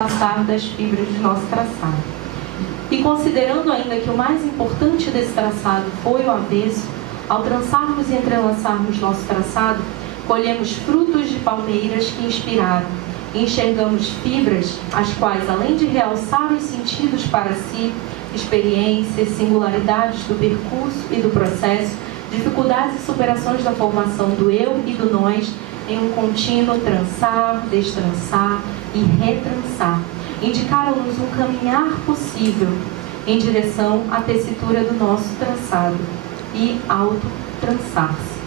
passar das fibras de nosso traçado. E considerando ainda que o mais importante desse traçado foi o avesso, ao trançarmos e entrelaçarmos nosso traçado, colhemos frutos de palmeiras que inspiraram, e enxergamos fibras, as quais, além de realçar os sentidos para si, experiências, singularidades do percurso e do processo, dificuldades e superações da formação do eu e do nós, em um contínuo trançar, destrançar e retrançar, indicaram-nos um caminhar possível em direção à tessitura do nosso traçado e auto-trançar-se,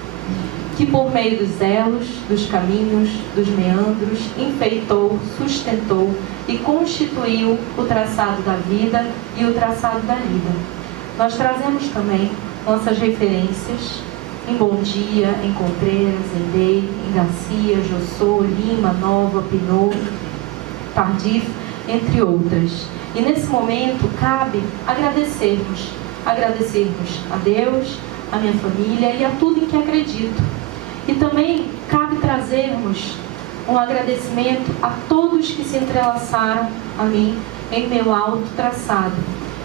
que por meio dos elos, dos caminhos, dos meandros, enfeitou, sustentou e constituiu o traçado da vida e o traçado da lida. Nós trazemos também nossas referências em Bom Dia, em Contreiras, em Day, em Garcia, Jossô, Lima, Nova, Pinot, Tardif, entre outras. E nesse momento cabe agradecermos a Deus, a minha família e a tudo em que acredito. E também cabe trazermos um agradecimento a todos que se entrelaçaram a mim em meu alto traçado,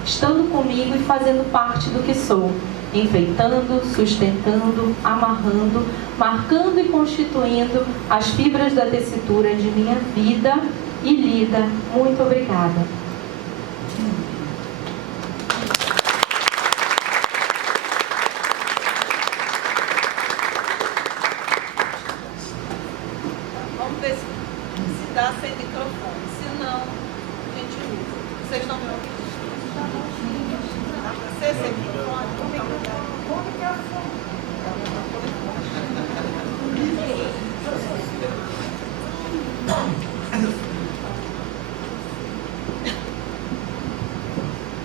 estando comigo e fazendo parte do que sou, enfeitando, sustentando, amarrando, marcando e constituindo as fibras da tessitura de minha vida e lida. Muito obrigada. Vamos ver se dá sem microfone. Se não, a gente usa. Vocês estão me ouvindo? Você sem microfone? Com microfone.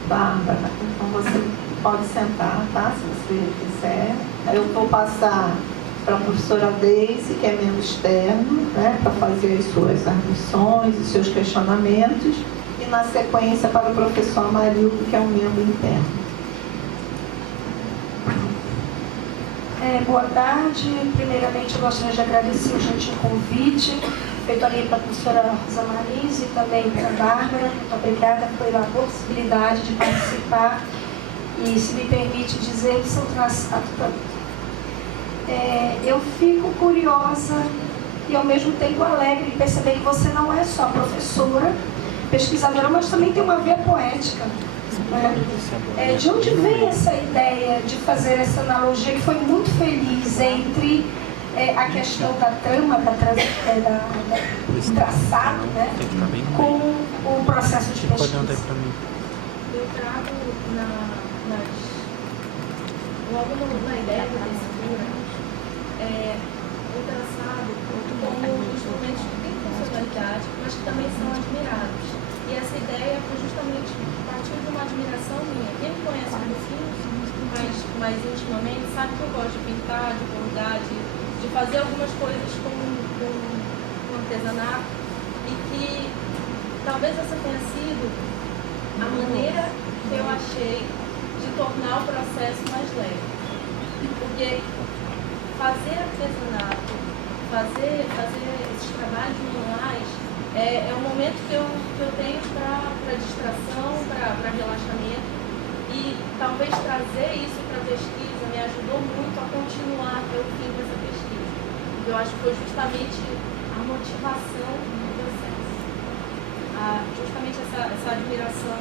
Bárbara, então você pode sentar, tá? Se você quiser. Aí eu vou passar para a professora Deise, que é membro externo, né, para fazer as suas arguições e seus questionamentos, e na sequência para o professor Amarildo, que é um membro interno. Boa tarde. Primeiramente, eu gostaria de agradecer o gentil convite feito ali para a professora Rosa Marins e também para a Bárbara. Muito obrigada pela possibilidade de participar e, se me permite dizer, do seu traçado também. Eu fico curiosa e, ao mesmo tempo, alegre em perceber que você não é só professora, pesquisadora, mas também tem uma veia poética. De onde vem essa ideia de fazer essa analogia que foi muito feliz entre a questão da trama, do traçado, né, com o processo de pesquisa? Eu trago logo na ideia da tessitura o traçado como instrumentos que têm funcionalidade, mas que também são admirados. E essa ideia foi justamente partir de uma admiração minha. Quem me conhece um pouquinho mais intimamente sabe que eu gosto de pintar, de bordar, de fazer algumas coisas com artesanato, e que talvez essa tenha sido a maneira que eu achei de tornar o processo mais leve. Porque fazer artesanato, fazer esses trabalhos manuais é um momento que eu tenho para distração, para relaxamento, e talvez trazer isso para a pesquisa me ajudou muito a continuar até o fim dessa pesquisa. Eu acho que foi justamente a motivação do processo, justamente essa admiração.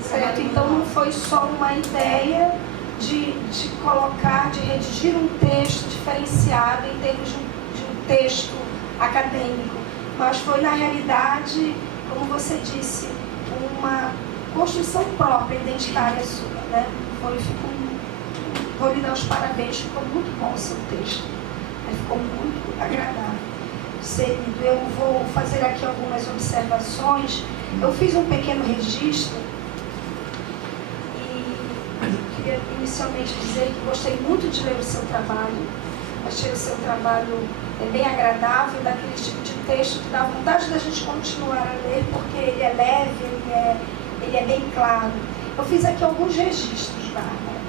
Certo, então não foi só uma ideia de colocar, de redigir um texto diferenciado em termos de um texto acadêmico, mas foi, na realidade, como você disse, uma construção própria, identitária sua, né? Vou lhe dar os parabéns, ficou muito bom o seu texto, ficou muito agradável de ser lido. Eu vou fazer aqui algumas observações. Eu fiz um pequeno registro e queria inicialmente dizer que gostei muito de ler o seu trabalho. Achei o seu trabalho bem agradável, daquele tipo de texto que dá vontade da gente continuar a ler, porque ele é leve, ele é bem claro. Eu fiz aqui alguns registros, Bárbara,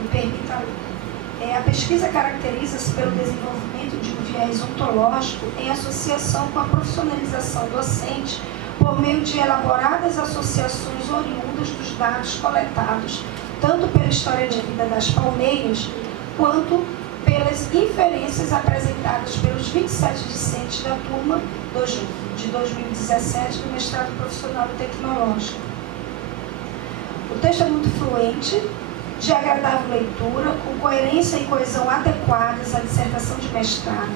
me permita ler. A pesquisa caracteriza-se pelo desenvolvimento de um viés ontológico em associação com a profissionalização docente por meio de elaboradas associações oriundas dos dados coletados, tanto pela história de vida das palmeiras, quanto pelas inferências apresentadas pelos 27 discentes da turma de 2017 do mestrado profissional e tecnológico. O texto é muito fluente, de agradável leitura, com coerência e coesão adequadas à dissertação de mestrado,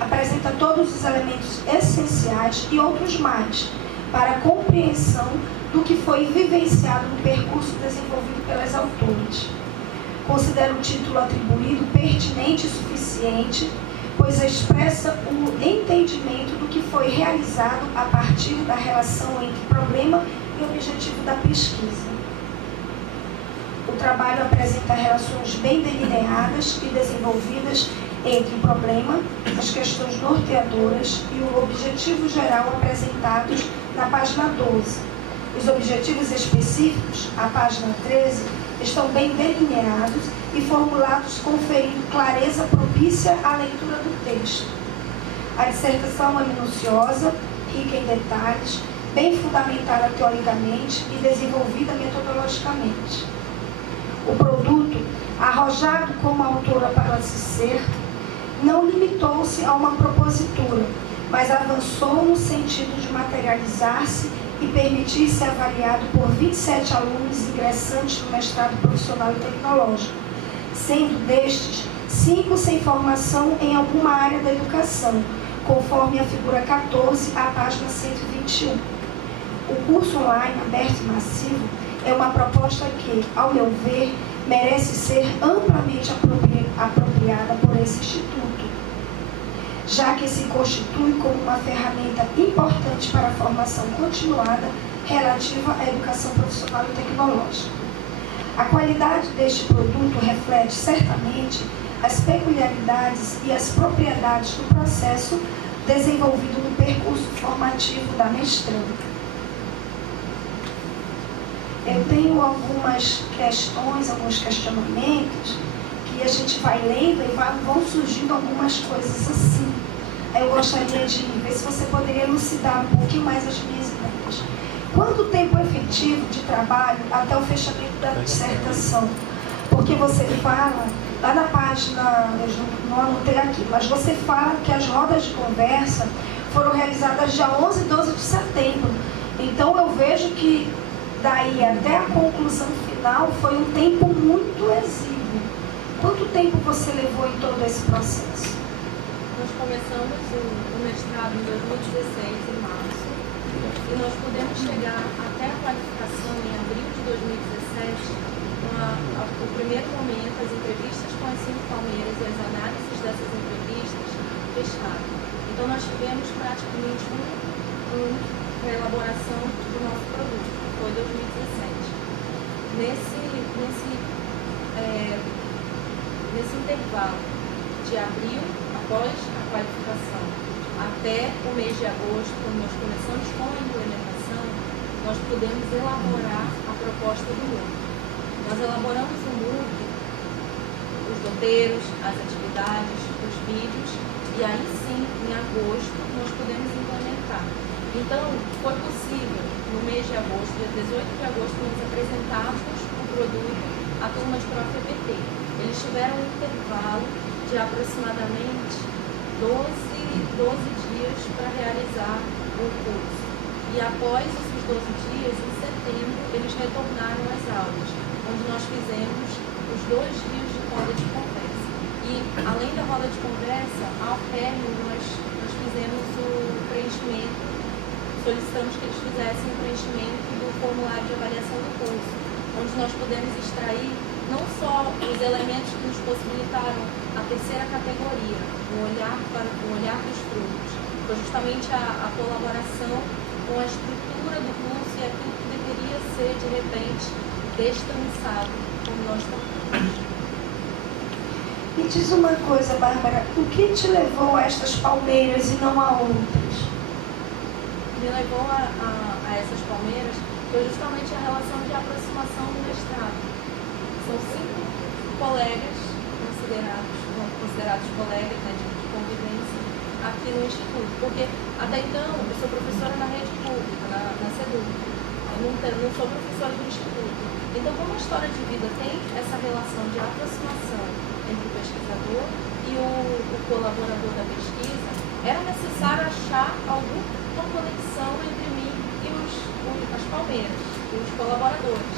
apresenta todos os elementos essenciais e outros mais para a compreensão do que foi vivenciado no percurso desenvolvido pelas autoras. Considero o título atribuído pertinente e suficiente, pois expressa o entendimento do que foi realizado a partir da relação entre problema e objetivo da pesquisa. O trabalho apresenta relações bem delineadas e desenvolvidas entre o problema, as questões norteadoras e o objetivo geral apresentados na página 12. Os objetivos específicos, a página 13, estão bem delineados e formulados conferindo clareza propícia à leitura do texto. A dissertação é minuciosa, rica em detalhes, bem fundamentada teoricamente e desenvolvida metodologicamente. O produto, arrojado como a autora para se ser, não limitou-se a uma propositura, mas avançou no sentido de materializar-se e permitir ser avaliado por 27 alunos ingressantes no mestrado profissional e tecnológico, sendo destes 5 sem formação em alguma área da educação, conforme a figura 14, à página 121. O curso online aberto e massivo é uma proposta que, ao meu ver, merece ser amplamente apropriada por esse instituto, já que se constitui como uma ferramenta importante para a formação continuada relativa à educação profissional e tecnológica. A qualidade deste produto reflete certamente as peculiaridades e as propriedades do processo desenvolvido no percurso formativo da mestranda. Eu tenho algumas questões, alguns questionamentos, que a gente vai lendo e vão surgindo algumas coisas assim. Eu gostaria de ver se você poderia elucidar um pouquinho mais as minhas ideias. Quanto tempo efetivo de trabalho até o fechamento da dissertação? Porque você fala, lá na página, eu não anotei aqui, mas você fala que as rodas de conversa foram realizadas dia 11 e 12 de setembro. Então eu vejo que daí até a conclusão final foi um tempo muito exíguo. Quanto tempo você levou em todo esse processo? Nós começamos o mestrado em 2016, em março, e nós pudemos chegar até a qualificação em abril de 2017, o primeiro momento, as entrevistas com as 5 palmeiras e as análises dessas entrevistas fechadas. Então nós tivemos praticamente um para a elaboração do nosso produto, que foi 2017. Nesse intervalo de abril, após a qualificação, até o mês de agosto, quando nós começamos com a implementação, nós pudemos elaborar a proposta do MOOC. Nós elaboramos o MOOC, os roteiros, as atividades, os vídeos, e aí sim, em agosto, nós pudemos implementar. Então, foi possível, no mês de agosto, dia 18 de agosto, nós apresentarmos o produto à turma de Prof.EPT. Eles tiveram um intervalo de aproximadamente 12 dias para realizar o curso. E após esses 12 dias, em setembro, eles retornaram às aulas, onde nós fizemos os 2 dias de roda de conversa. E, além da roda de conversa, ao término, nós fizemos o preenchimento, solicitamos que eles fizessem o preenchimento do formulário de avaliação do curso, onde nós pudemos extrair não só os elementos que nos possibilitaram a terceira categoria, o olhar dos frutos, foi justamente a colaboração com a estrutura do curso e aquilo que deveria ser, de repente, destrançado, como nós estamos. Me diz uma coisa, Bárbara, o que te levou a estas palmeiras e não a outras? Me levou a essas palmeiras foi justamente a relação de aproximação do mestrado. São 5 colegas considerados colegas, né, de convivência, aqui no Instituto, porque até então eu sou professora na rede pública, na SEDUC, eu não sou professora do Instituto. Então, como a história de vida tem essa relação de aproximação entre o pesquisador e o colaborador da pesquisa, era necessário achar alguma conexão entre mim e as palmeiras, os colaboradores.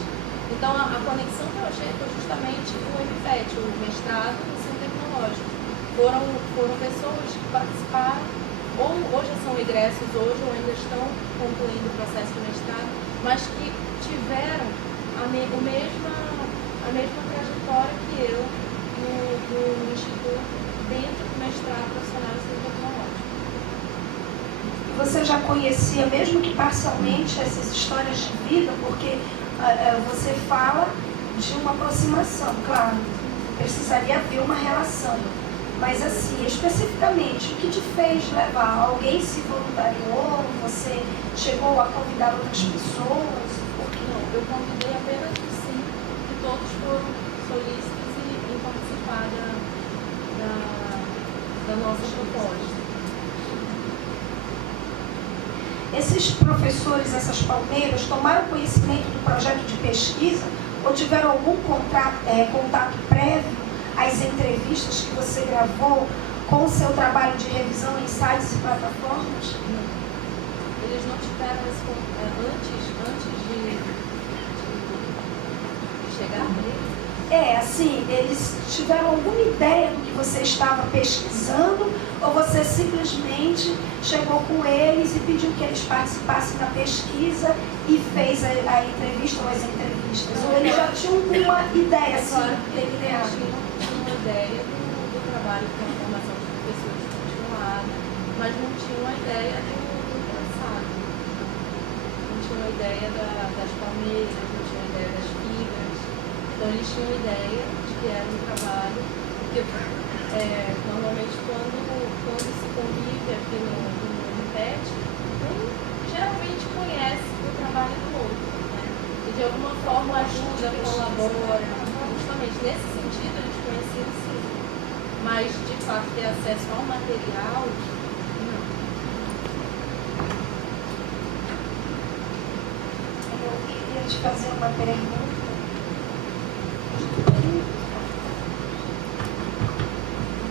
Então, a conexão que eu achei foi justamente o MPET, o mestrado em ensino tecnológico. Foram pessoas que participaram, ou já são egressos hoje, ou ainda estão concluindo o processo de mestrado, mas que tiveram a mesma trajetória que eu no Instituto, dentro do mestrado profissional em ensino tecnológico. E você já conhecia, mesmo que parcialmente, essas histórias de vida, porque você fala de uma aproximação, claro, precisaria haver uma relação. Mas assim, especificamente, o que te fez levar? Alguém se voluntariou? Você chegou a convidar outras pessoas? Por que não? Eu convidei apenas os 5, e todos foram solícitos em participar da nossa proposta. Esses professores, essas palmeiras, tomaram conhecimento do projeto de pesquisa ou tiveram algum contato prévio às entrevistas que você gravou com o seu trabalho de revisão em sites e plataformas? Não. Eles não tiveram esse contato antes de chegar nele? Assim, eles tiveram alguma ideia do que você estava pesquisando ou você simplesmente chegou com eles e pediu que eles participassem da pesquisa e fez a entrevista ou as entrevistas? Ou eles já tinham uma ideia assim, delineada? Tinha uma ideia do trabalho com a formação de professores continuada, mas não tinha uma ideia do traçado. Não tinha uma ideia das palmeiras, não tinha uma ideia das fibras. Então eles tinham ideia de que era um trabalho, porque normalmente quando se convive aqui no MPET, um geralmente conhece o trabalho do outro, né? E de alguma forma ajuda, colabora. Justamente nesse sentido eles conheciam sim. Mas de fato ter acesso ao material, não. Eu queria te fazer uma pergunta.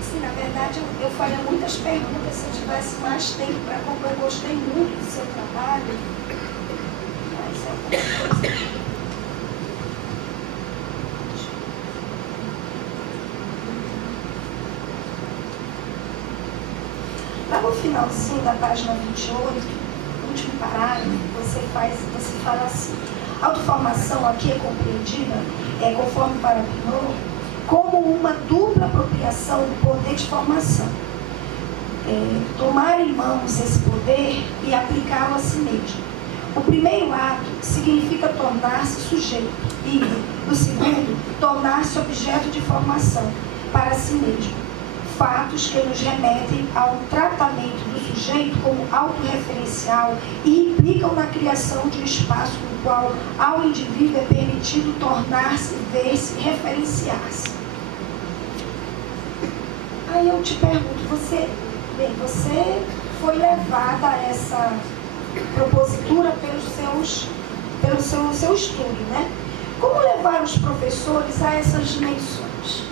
Sim, na verdade eu faria muitas perguntas se eu tivesse mais tempo para acompanhar. Eu gostei muito do seu trabalho, mas é uma coisa. Lá no finalzinho da página 28, último parágrafo, você fala assim: autoformação aqui é compreendida, conforme para Pinot, como uma dupla apropriação do poder de formação. Tomar em mãos esse poder e aplicá-lo a si mesmo. O primeiro ato significa tornar-se sujeito e, o segundo, tornar-se objeto de formação para si mesmo. Fatos que nos remetem ao tratamento do sujeito como autorreferencial e implicam na criação de um espaço no qual ao indivíduo é permitido tornar-se, ver-se, referenciar-se. Aí eu te pergunto, você foi levada a essa propositura pelo seu estudo, né? Como levar os professores a essas dimensões?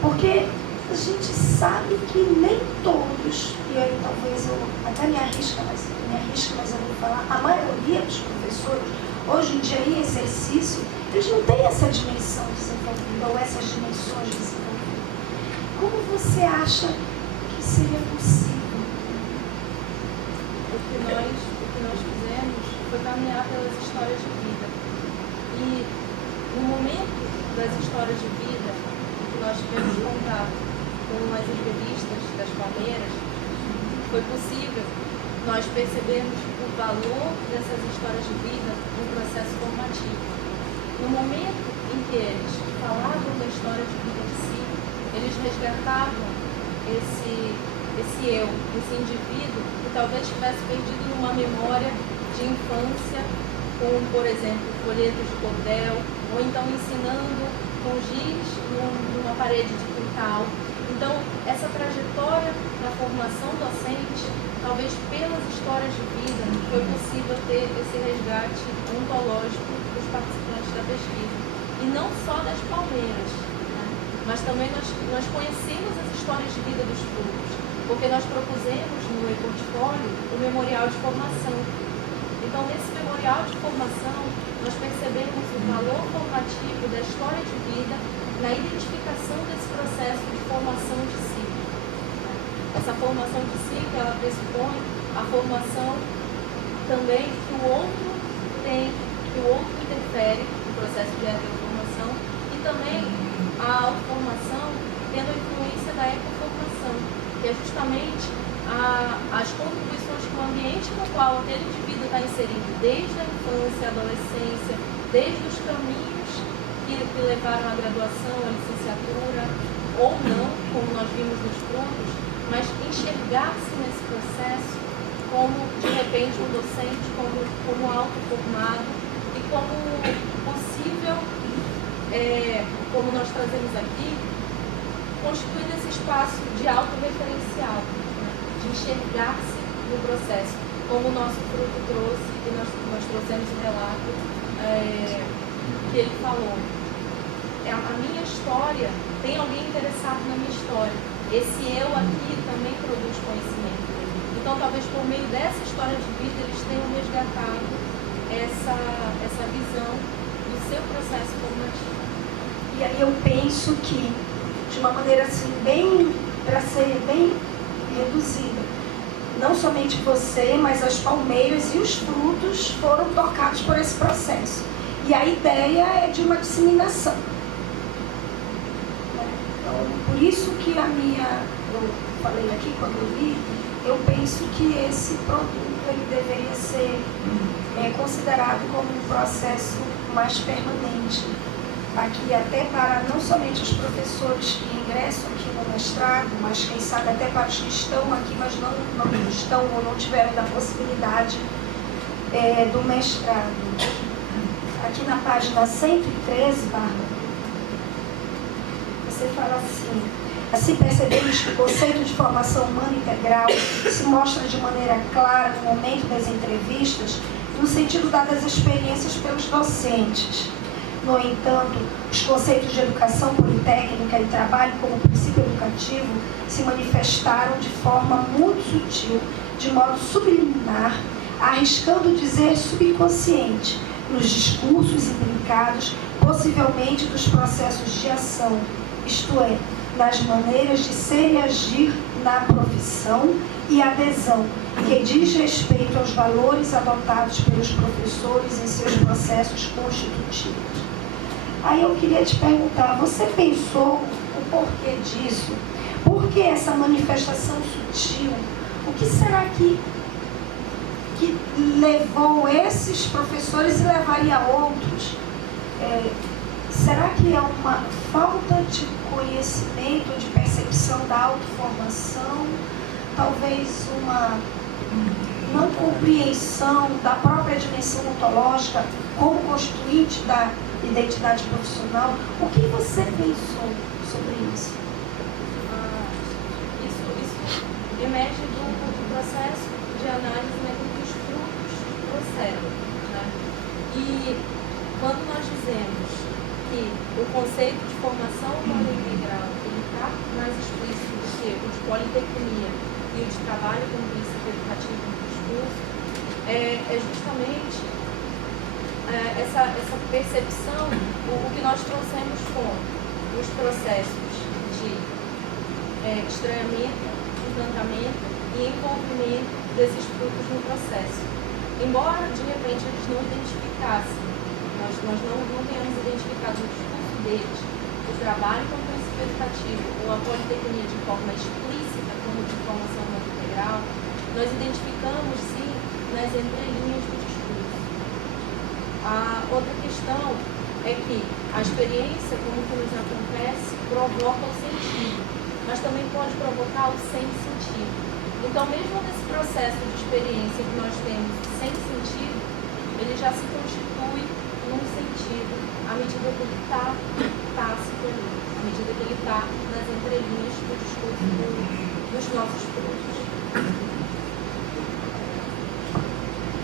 Porque a gente sabe que nem todos, e aí talvez eu até me arrisque, mas eu vou falar, a maioria dos professores, hoje em dia em exercício, eles não têm essa dimensão desenvolvida, ou essas dimensões desenvolvidas. Como você acha que seria possível? O que nós fizemos foi caminhar pelas histórias de vida. E no momento das histórias de vida, que nós tivemos contato com as entrevistas das palmeiras, foi possível nós percebermos o valor dessas histórias de vida no processo formativo. No momento em que eles falavam da história de vida de si, eles resgatavam esse eu, esse indivíduo que talvez estivesse perdido numa memória de infância, com, por exemplo, folhetos de cordel, ou então ensinando com giz numa parede de quintal. Então, essa trajetória da formação docente, talvez pelas histórias de vida, foi possível ter esse resgate ontológico dos participantes da pesquisa. E não só das palmeiras, né? Mas também nós conhecemos as histórias de vida dos frutos, porque nós propusemos no e-portfólio o memorial de formação. Então, nesse memorial de formação, nós percebemos o valor formativo da história de vida na identificação desse processo de formação de si. Essa formação de si, ela pressupõe a formação também que o outro tem, que o outro interfere no processo de heteroformação, e também a autoformação tendo a influência da ecoformação, que é justamente as contribuições que o ambiente no qual aquele indivíduo está inserido, desde a infância, a adolescência, desde os caminhos que levaram à graduação, à licenciatura, ou não, como nós vimos nos frutos, mas enxergar-se nesse processo como, de repente, um docente, como autoformado e como possível, como nós trazemos aqui, constituindo esse espaço de autorreferencial, né? De enxergar-se no processo, como o nosso fruto trouxe, e nós trouxemos o relato que ele falou. A minha história, tem alguém interessado na minha história. Esse eu aqui também produz conhecimento. Então, talvez por meio dessa história de vida, eles tenham resgatado essa visão do seu processo formativo. E aí eu penso que, de uma maneira assim, para ser bem reduzida, não somente você, mas as palmeiras e os frutos foram tocados por esse processo. E a ideia é de uma disseminação. Por isso que eu falei aqui quando eu li, eu penso que esse produto ele deveria ser considerado como um processo mais permanente. Aqui até para não somente os professores que ingressam aqui no mestrado, mas quem sabe até para os que estão aqui, mas não estão ou não tiveram da possibilidade do mestrado. Aqui na página 113, Bárbara, você fala assim percebemos que o conceito de formação humana integral se mostra de maneira clara no momento das entrevistas, no sentido dadas experiências pelos docentes. No entanto, os conceitos de educação politécnica e trabalho como princípio educativo se manifestaram de forma muito sutil, de modo subliminar, arriscando dizer subconsciente, nos discursos implicados, possivelmente dos processos de ação, isto é, nas maneiras de ser e agir na profissão e adesão, que diz respeito aos valores adotados pelos professores em seus processos constitutivos. Aí eu queria te perguntar, você pensou o porquê disso? Por que essa manifestação sutil? O que será que levou esses professores e levaria outros? Será que é uma falta de conhecimento, de percepção da autoformação? Talvez uma não compreensão da própria dimensão ontológica como constituinte da identidade profissional? O que você pensou sobre isso? Isso emerge do processo de análise, né, que os frutos procedem, né? E quando nós dizemos que o conceito de formação humana integral ele está mais explícito do que o de politecnia e o de trabalho como princípio educativo no discurso, é justamente essa percepção, o que nós trouxemos com os processos de estranhamento, encantamento e envolvimento desses frutos no processo. Embora, de repente, eles não identificassem, nós não tenhamos identificado no discurso deles o trabalho como princípio educativo ou a politecnia de forma explícita como de formação humana integral, nós identificamos, sim, nas entrelinhas do discurso. A outra questão é que a experiência, como que nos acontece, provoca o sentido, mas também pode provocar o sem sentido. Então, mesmo nesse processo de experiência que nós temos sem sentido, ele já se constitui num sentido à medida que ele está tácito ali, à medida que ele está nas entrelinhas do discurso dos nossos próprios.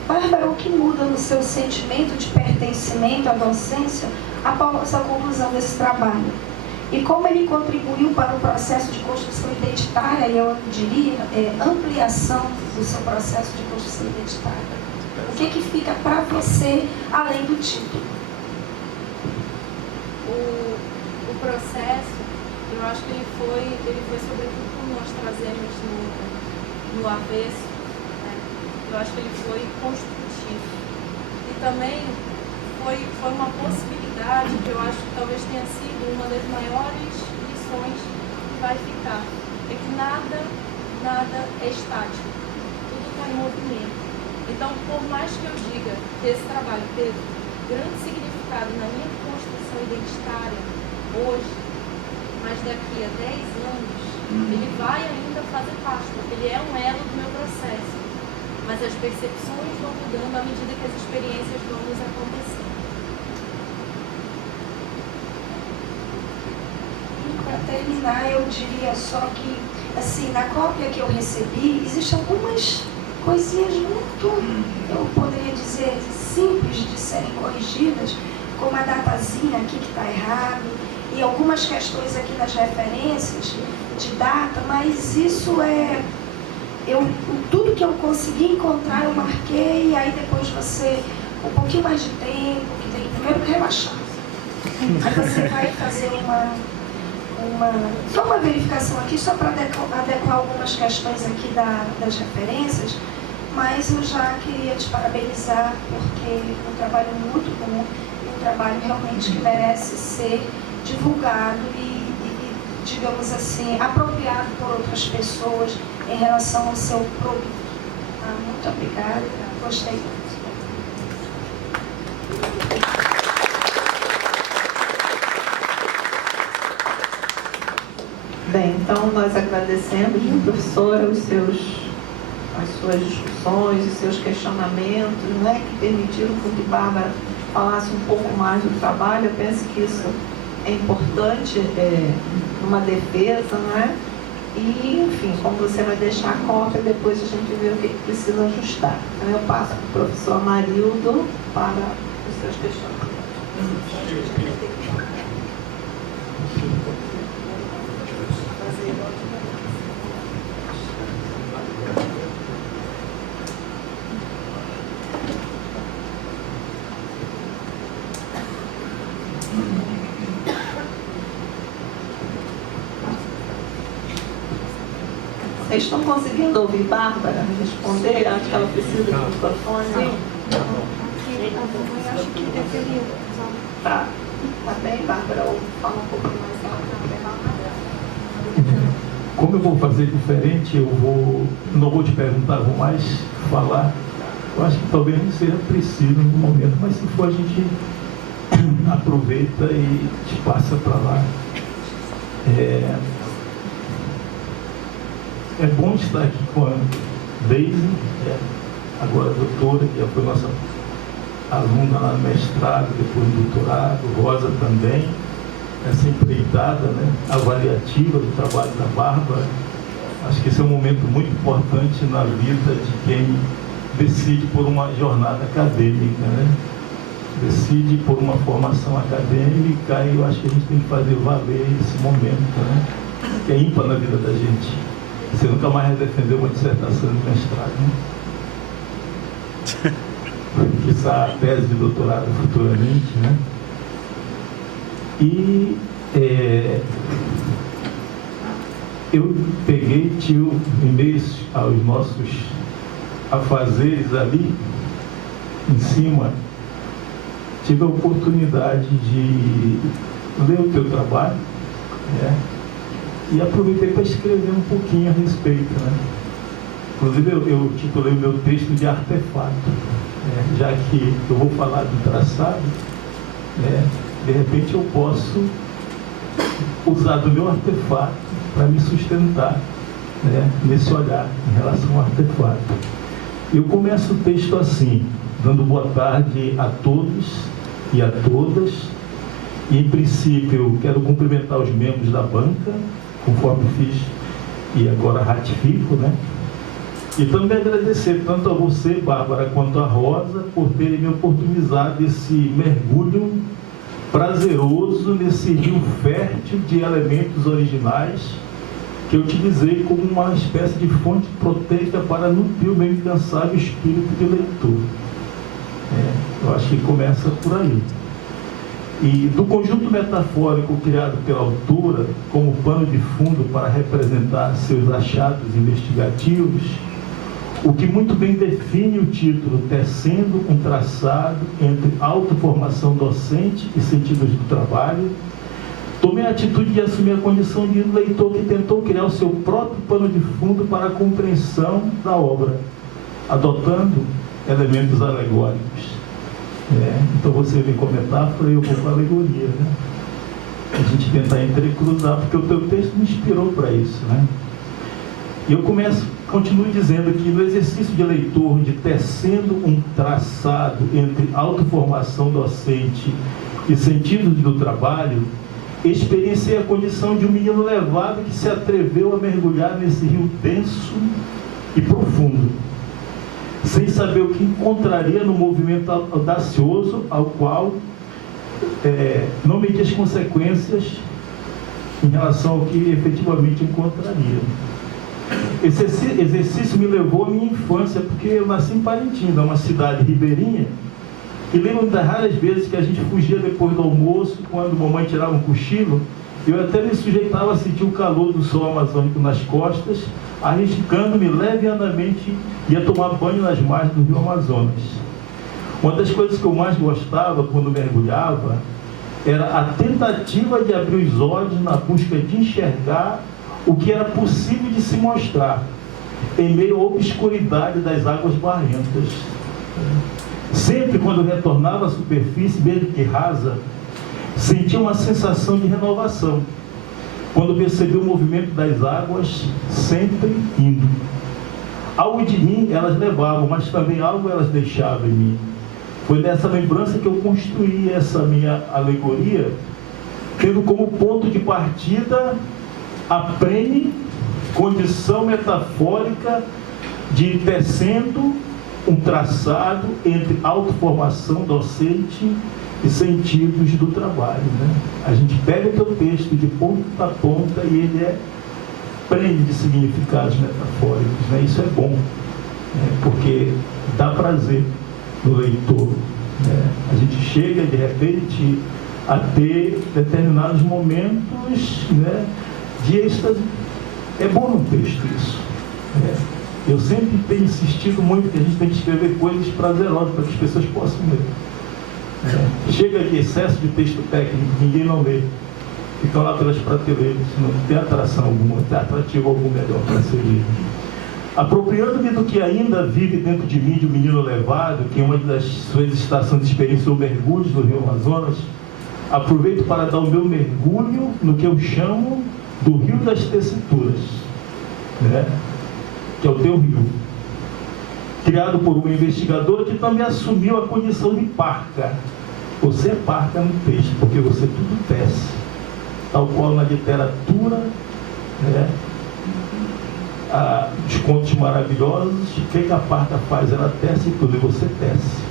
Bárbara, o que muda no seu sentimento de pertencimento à docência após a conclusão desse trabalho? E como ele contribuiu para o processo de construção identitária, e eu diria, ampliação do seu processo de construção identitária? O que fica para você além do título? O processo, eu acho que ele foi sobretudo como nós trazemos no avesso, né? Eu acho que ele foi construtivo. E também foi uma possibilidade que eu acho que talvez tenha sido uma das maiores lições que vai ficar. É que nada é estático, tudo está em movimento. Então, por mais que eu diga que esse trabalho teve grande significado na minha construção identitária hoje, mas daqui a 10 anos, ele vai ainda fazer parte, porque ele é um elo do meu processo. Mas as percepções vão mudando à medida que as experiências vão nos acontecendo. Para terminar, eu diria só que, assim, na cópia que eu recebi, existem algumas coisinhas muito, eu poderia dizer, simples de serem corrigidas, como a datazinha aqui que está errado, e algumas questões aqui nas referências de data, mas isso tudo que eu consegui encontrar eu marquei, e aí depois você, um pouquinho mais de tempo, que tem primeiro que relaxar. Aí você vai fazer só uma verificação aqui, só para adequar algumas questões aqui das referências, mas eu já queria te parabenizar, porque é um trabalho muito bom, um trabalho realmente que merece ser divulgado e, digamos assim, apropriado por outras pessoas em relação ao seu produto. Muito obrigada, gostei muito. Bem, então nós agradecemos, professora, as suas discussões, os seus questionamentos, né, que permitiram que Bárbara falasse um pouco mais do trabalho. Eu penso que isso é importante numa defesa, né? E, enfim, como você vai deixar a cópia, depois a gente vê o que precisa ajustar. Então eu passo para o professor Amarildo para os seus questionamentos. Vocês estão conseguindo ouvir Bárbara responder? Acho que ela precisa de um microfone. Eu acho que deveria. Tá bem, Bárbara? Ou fala um pouco mais alto? Como eu vou fazer diferente, não vou te perguntar, vou mais falar. Eu acho que talvez não seja preciso no momento, mas se for, a gente aproveita e te passa para lá. É bom estar aqui com a Deise, agora doutora, que já foi nossa aluna lá no mestrado, depois no doutorado, Rosa também, essa empreitada, né, avaliativa do trabalho da Bárbara. Acho que esse é um momento muito importante na vida de quem decide por uma jornada acadêmica, né? Decide por uma formação acadêmica, e eu acho que a gente tem que fazer valer esse momento, né? Que é ímpar na vida da gente. Você nunca mais vai defender uma dissertação de mestrado, né? Quizá a tese de doutorado futuramente, né? E eu peguei, em meio aos nossos afazeres ali, em cima, tive a oportunidade de ler o teu trabalho, né? E aproveitei para escrever um pouquinho a respeito, né? Inclusive eu titulei o meu texto de artefato, já que eu vou falar do traçado, de repente eu posso usar do meu artefato para me sustentar, nesse olhar em relação ao artefato. Eu começo o texto assim, dando boa tarde a todos, e a todas. E, em princípio, eu quero cumprimentar os membros da banca, conforme fiz e agora ratifico, né? E também agradecer tanto a você, Bárbara, quanto a Rosa, por terem me oportunizado esse mergulho prazeroso nesse rio fértil de elementos originais que eu utilizei como uma espécie de fonte proteica para nutrir o meu incansável espírito de leitor. Eu acho que começa por aí. E do conjunto metafórico criado pela autora como pano de fundo para representar seus achados investigativos, o que muito bem define o título, tecendo um traçado entre autoformação docente e sentidos do trabalho, tomei a atitude de assumir a condição de leitor que tentou criar o seu próprio pano de fundo para a compreensão da obra, adotando elementos alegóricos. Então você vem com metáfora e eu vou com alegoria, né? A gente tentar entrecruzar, porque o teu texto me inspirou para isso, né? E eu continuo dizendo que no exercício de leitor, de tecendo um traçado entre autoformação docente e sentidos do trabalho, experienciei a condição de um menino levado que se atreveu a mergulhar nesse rio denso e profundo, sem saber o que encontraria no movimento audacioso ao qual não media as consequências em relação ao que efetivamente encontraria. Esse exercício me levou à minha infância, porque eu nasci em Parintins, uma cidade ribeirinha, e lembro das raras vezes que a gente fugia depois do almoço, quando a mamãe tirava um cochilo, eu até me sujeitava a sentir o calor do sol amazônico nas costas, arriscando-me levianamente ia tomar banho nas margens do rio Amazonas. Uma das coisas que eu mais gostava quando mergulhava era a tentativa de abrir os olhos na busca de enxergar o que era possível de se mostrar em meio à obscuridade das águas barrentas. Sempre quando eu retornava à superfície, mesmo que rasa, sentia uma sensação de renovação, quando percebi o movimento das águas sempre indo. Algo de mim elas levavam, mas também algo elas deixavam em mim. Foi nessa lembrança que eu construí essa minha alegoria, tendo como ponto de partida a prene condição metafórica de ir tecendo um traçado entre autoformação docente e sentidos do trabalho, né? A gente pega o teu texto de ponta a ponta e ele é prene de significados metafóricos, né? Isso é bom, né? Porque dá prazer no leitor, né? A gente chega de repente a ter determinados momentos, né, de êxtase. É bom no texto isso, né? Eu sempre tenho insistido muito que a gente tem que escrever coisas prazerosas para que as pessoas possam ler. Chega de excesso de texto técnico, ninguém não lê. Ficam lá pelas prateleiras, não tem atração alguma, não tem atrativo algum melhor para ser lido. Apropriando-me do que ainda vive dentro de mim, de um menino levado, que em uma das suas estações experienciou mergulhos no rio Amazonas, aproveito para dar o meu mergulho no que eu chamo do rio das tessituras, né? Que é o teu rio, criado por uma investigadora que também assumiu a condição de parca. Você é parca no texto, porque você tudo tece, tal qual na literatura, né? Os contos maravilhosos, o que a parca faz? Ela tece tudo, e você tece,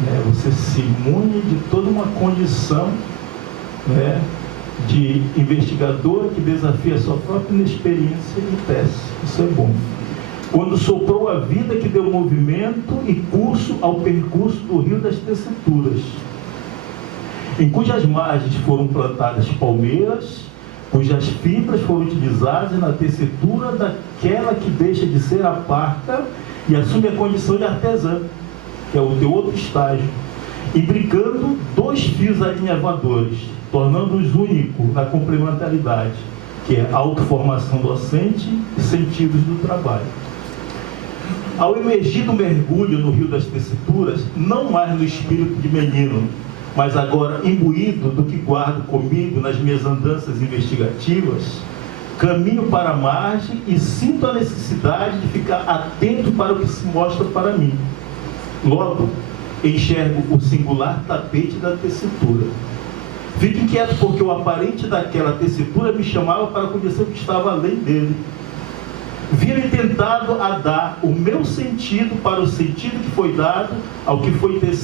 né? Você se imune de toda uma condição, né, de investigador que desafia a sua própria inexperiência e tece. Isso é bom. Quando soprou a vida que deu movimento e curso ao percurso do rio das tessituras, em cujas margens foram plantadas palmeiras, cujas fibras foram utilizadas na tessitura daquela que deixa de ser a parca e assume a condição de artesã, que é o teu outro estágio, imbricando dois fios alinhavadores, tornando-os únicos na complementaridade, que é a autoformação docente e sentidos do trabalho. Ao emergir do mergulho no rio das tessituras, não mais no espírito de menino, mas agora imbuído do que guardo comigo nas minhas andanças investigativas, caminho para a margem e sinto a necessidade de ficar atento para o que se mostra para mim. Logo, enxergo o singular tapete da tessitura. Fico inquieto porque o aparente daquela tessitura me chamava para conhecer o que estava além dele. Vi-me tentado a dar o meu sentido para o sentido que foi dado ao que foi tecido.